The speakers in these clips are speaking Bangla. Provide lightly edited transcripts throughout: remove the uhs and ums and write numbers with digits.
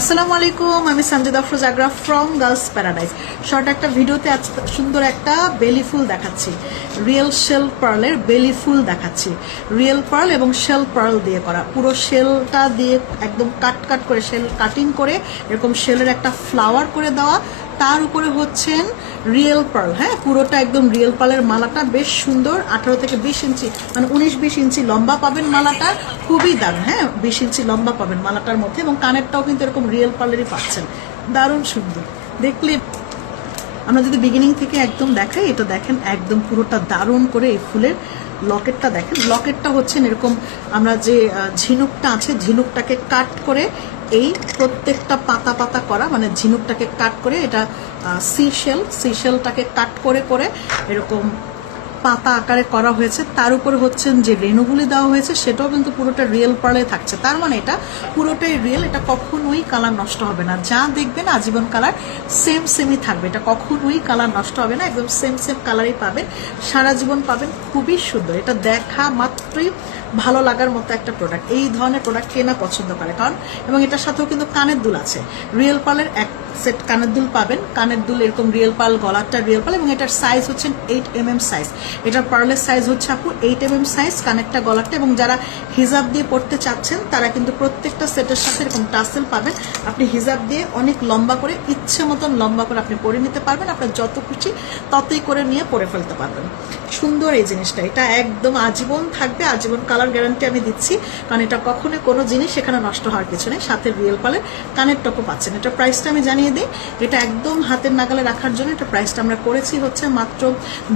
আসসালামু আলাইকুম, আমি Sanjida Afroza from girls paradise. Short একটা ভিডিওতে আজ সুন্দর একটা বেলি ফুল দেখাচ্ছি, রিয়েল শেল পার্লের বেলি ফুল দেখাচ্ছি। রিয়েল পার্ল এবং শেল পার্ল দিয়ে করা, পুরো শেলটা দিয়ে একদম কাট করে শেল কাটিং করে এরকম শেলের একটা ফ্লাওয়ার করে দেওয়া, তার উপরে হচ্ছেন রিয়েল পার্ল। হ্যাঁ, পুরোটা একদম রিয়েল পার্লের মালাটা বেশ সুন্দর, 18 থেকে 20 ইঞ্চি মানে 19-20 ইঞ্চি লম্বা পাবেন মালাটা, খুবই দারুণ। হ্যাঁ, 20 ইঞ্চি লম্বা পাবেন মালাটার মধ্যে, এবং কানেরটাও কিন্তু এরকম রিয়েল পার্লেরই পাচ্ছেন, দারুণ সুন্দর। দেখলে আমরা যদি বিগিনিং থেকে একদম দেখাই, এটা দেখেন একদম পুরোটা দারুণ করে এই ফুলের লকেটটা দেখেন। লকেটটা হচ্ছেন এরকম, আমরা যে ঝিনুকটা আছে ঝিনুকটাকে কাট করে এই প্রত্যেকটা পাতা পাতা করা, মানে ঝিনুকটাকে কাট করে, এটা সিশেলটাকে কাট করে করে এরকম পাতা আকারে করা হয়েছে। তার উপরে হচ্ছেন যে রেণুগুলি দেওয়া হয়েছে সেটাও কিন্তু পুরোটা রিয়েল পার্লে থাকছে। তার মানে এটা পুরোটাই রিয়েল, এটা কখনোই কালার নষ্ট হবে না। যা দেখবেন আজীবন কালার সেমই থাকবে, এটা কখনোই কালার নষ্ট হবে না, একদম সেম কালারই পাবেন, সারা জীবন পাবেন। খুবই সুন্দর, এটা দেখা মাত্রই ভালো লাগার মতো একটা প্রোডাক্ট। এই ধরনের প্রোডাক্ট কেনা পছন্দ করে কারণ, এবং এটার সাথেও কিন্তু কানের দুল আছে, রিয়েল পার্লের এক সেট কানের দুল পাবেন। কানের দুল এরকম রিয়েল পার্ল, গলারটা রিয়েল পার্ল, এবং এটার সাইজ হচ্ছে 8mm সাইজ। এটার পার্লের সাইজ হচ্ছে আপু 8mm সাইজ, কানেরটা গলারটা। এবং যারা হিজাব দিয়ে পড়তে চাচ্ছেন তারা কিন্তু প্রত্যেকটা সেটের সাথে এরকম টাসেল পাবেন। আপনি হিজাব দিয়ে অনেক লম্বা করে, ইচ্ছে মতন লম্বা করে আপনি পরে নিতে পারবেন, আপনার যত খুশি ততই করে নিয়ে পরে ফেলতে পারবেন। সুন্দর এই জিনিসটা, এটা একদম আজীবন থাকবে, আজীবন কালার গ্যারান্টি আমি দিচ্ছি, কারণ এটা কখনোই কোনো জিনিস এখানে নষ্ট হওয়ার কিছু নেই। সাথে রিয়েল পার্লের কানের টপও পাচ্ছেন। এটা প্রাইসটা আমি জানিয়ে দিই, এটা একদম হাতের নাগালে রাখার জন্য এটা প্রাইসটা আমরা করেছি হচ্ছে মাত্র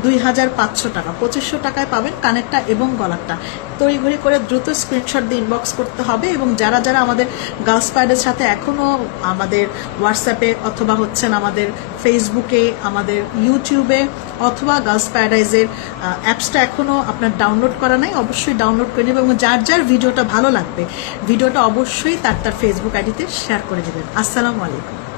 2500 টাকা। 2500 টাকায় পাবেন কানেরটা এবং গলারটা। তড়িঘড়ি করে দ্রুত স্ক্রিনশট দিয়ে ইনবক্স করতে হবে। এবং যারা যারা আমাদের গার্লস প্যারাডাইসের সাথে এখনও আমাদের হোয়াটসঅ্যাপে অথবা হচ্ছেন আমাদের ফেসবুকে, আমাদের ইউটিউবে অথবা গার্লস প্যারাডাইসের অ্যাপসটা এখনও আপনার ডাউনলোড করা নাই, অবশ্যই ডাউনলোড করে নেবেন। এবং যার যার ভিডিওটা ভালো লাগবে ভিডিওটা অবশ্যই তার ফেসবুক আইডিতে শেয়ার করে দেবেন। আসসালামু আলাইকুম।